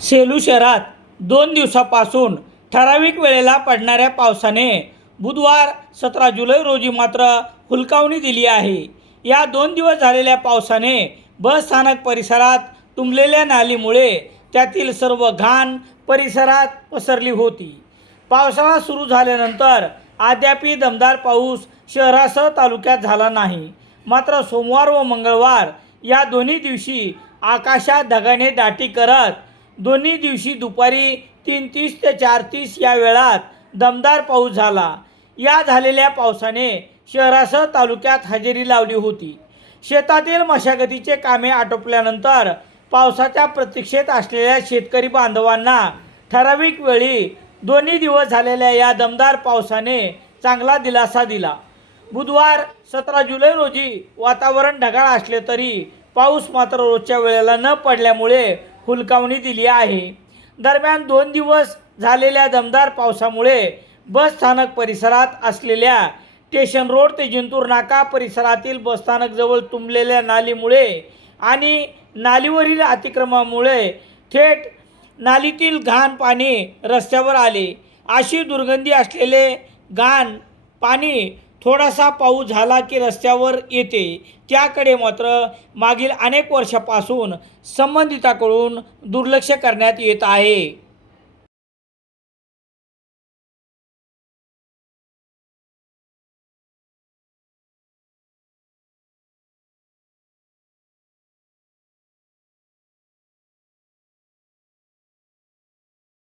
सेलू शहरात दोन दिवसापासून ठराविक वेळेला पडणाऱ्या पावसाने बुधवार सतरा जुलै रोजी मात्र हुलकावणी दिली आहे. या दोन दिवस झालेल्या पावसाने बस स्थानक परिसरात तुंबलेल्या नालीमुळे त्यातील सर्व घाण परिसरात पसरली होती. पावसाळा सुरू झाल्यानंतर अद्यापही दमदार पाऊस शहरासह तालुक्यात झाला नाही. मात्र सोमवार व मंगळवार या दोन्ही दिवशी आकाशात ढगाने दाटी करत दोन्ही दिवशी दुपारी तीन तीस ते चार तीस या वेळात दमदार पाऊस झाला. या झालेल्या पावसाने शहरासह तालुक्यात हजेरी लावली होती. शेतातील मशागतीचे कामे आटोपल्यानंतर पावसाच्या प्रतीक्षेत असलेल्या शेतकरी बांधवांना ठराविक वेळी दोन्ही दिवस झालेल्या या दमदार पावसाने चांगला दिलासा दिला. बुधवार सतरा जुलै रोजी वातावरण ढगाळ असले तरी पाऊस मात्र रोजच्या वेळेला न पडल्यामुळे हुलकावणी दिली आहे. दरम्यान दोन दिवस झालेल्या दमदार पावसामुळे बस स्थानक परिसरात असलेल्या स्टेशन रोड ते जिंतूर नाका परिसरातील बसस्थानकजवळ तुंबलेल्या नालीमुळे आणि नालीवरील अतिक्रमणामुळे थेट नालीतील घाण पाणी रस्त्यावर आले. अशी दुर्गंधी असलेले घाण पाणी थोडासा पाऊस झाला की रस्त्यावर येते. त्याकडे मात्र मागील अनेक वर्षापासून संबंधिताकडून दुर्लक्ष करण्यात येत आहे.